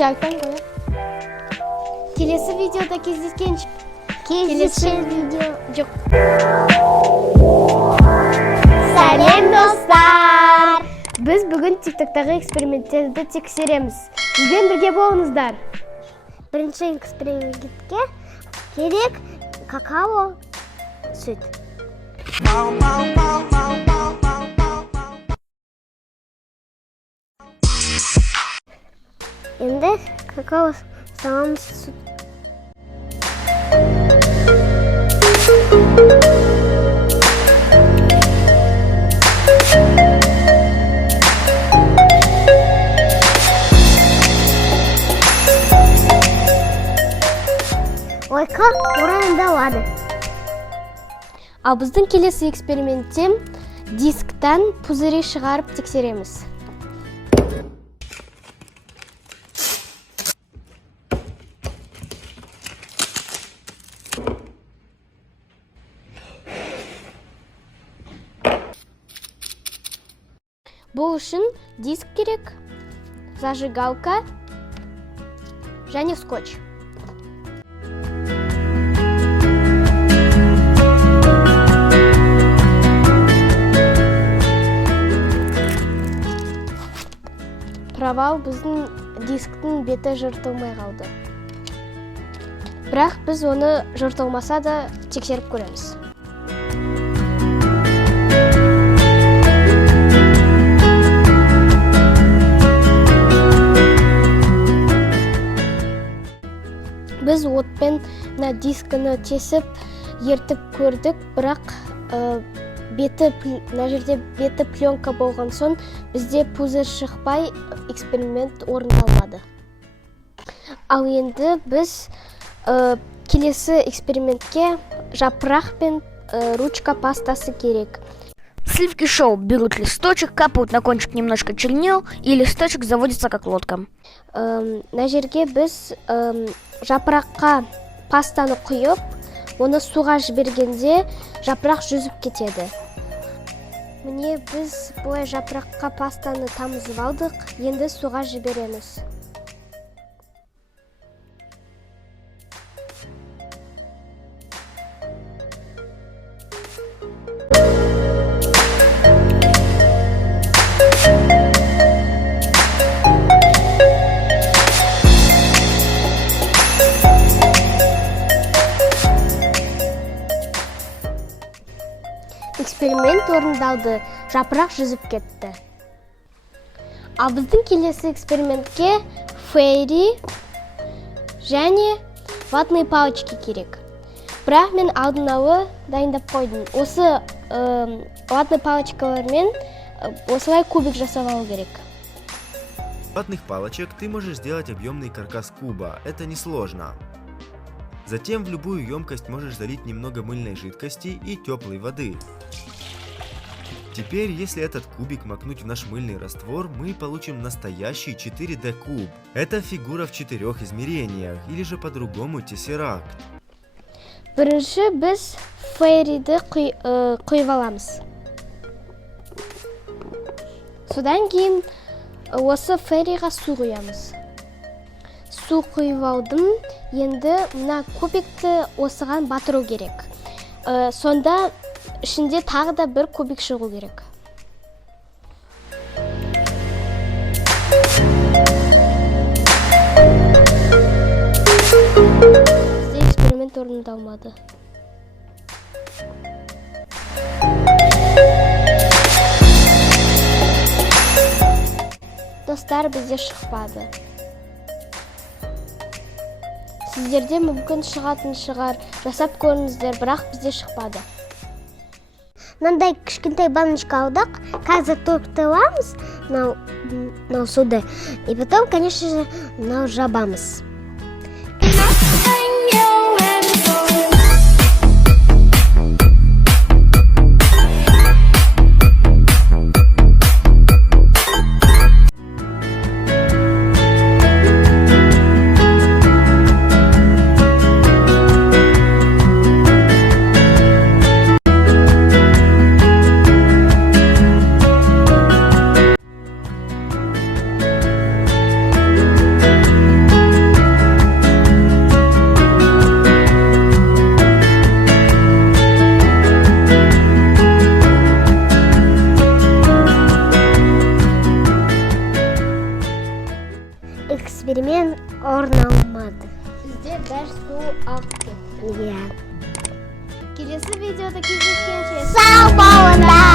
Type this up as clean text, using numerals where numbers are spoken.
Все айтпаймын ғой. Келесі видеода кездескенше. Келесі видео. Жоқ. Сәлем достар! Біз бүгін TikTok-тағы эксперименттерді тексереміз. Бізбен бірге болыңыздар. Бірінші экспериментке керек какао сүт. Енді какао саламыз сүт. Ойқа орындалады. Ал біздің келесі экспериментте дисктан пузыри шығарып тексереміз. Бұл үшін диск керек, зажигалка және скотч. Провал, біздің дисктің беті жыртылмай қалды. Бірақ біз оны жыртылмаса да тексеріп көреміз. Біз отпен дискіні тесіп, ертіп көрдік, бірақ мына жерде беті пленка болған соң, бізде пузыр шықпай эксперимент орындалмады. Ал енді біз келесі экспериментке жапырақ пен ручка пастасы керек. Сливки шоу берут листочек, капают на кончик немножко чернил, и листочек заводится как лодка. Мына жерге біз жапыраққа пастаны құйып, оны суға жібергенде жапырақ жүзіп кетеді. Міне біз бұлай жапыраққа пастаны тамызып алдық, енді суға жібереміз. Эксперимент орындалды, жапырақ жүзіп кетті. Ал біздің келесі экспериментке фейри және ватные палочки керек. Бірақ мен алдын ала дайындап қойдым. Осы ватные палочкалармен осылай кубик жасап алу керек. Из ватных палочек ты можешь сделать объемный каркас куба, это несложно. Затем в любую емкость можешь залить немного мыльной жидкости и теплой воды. Теперь, если этот кубик макнуть в наш мыльный раствор, мы получим настоящий 4D куб. Это фигура в 4 измерениях, или же по-другому тессеракт. Бірінші біз фейриді құйып аламыз. Содан кейін осы фейриға су құямыз. Су құйып алдым, енді мына кубикті осыған батыру керек. Сонда ішінде тағы да бір кубик шығу керек. Бізде эксперимент орындалмады. Достар, бізде шықпады. Сіздерде мүмкін шығатын шығар, жасап көріңіздер, бірақ бізде шықпады. Мынандай кішкентай баночка алдық, қазір тоқтыламыз мынау суды. И потом, конечно же, мынау жабамыз. эксперимент орналмады. Bizde ders su aktı. Иә. Келесі видеода кездескенше Сау болыңдар!